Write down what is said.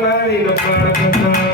la y lo para cantar.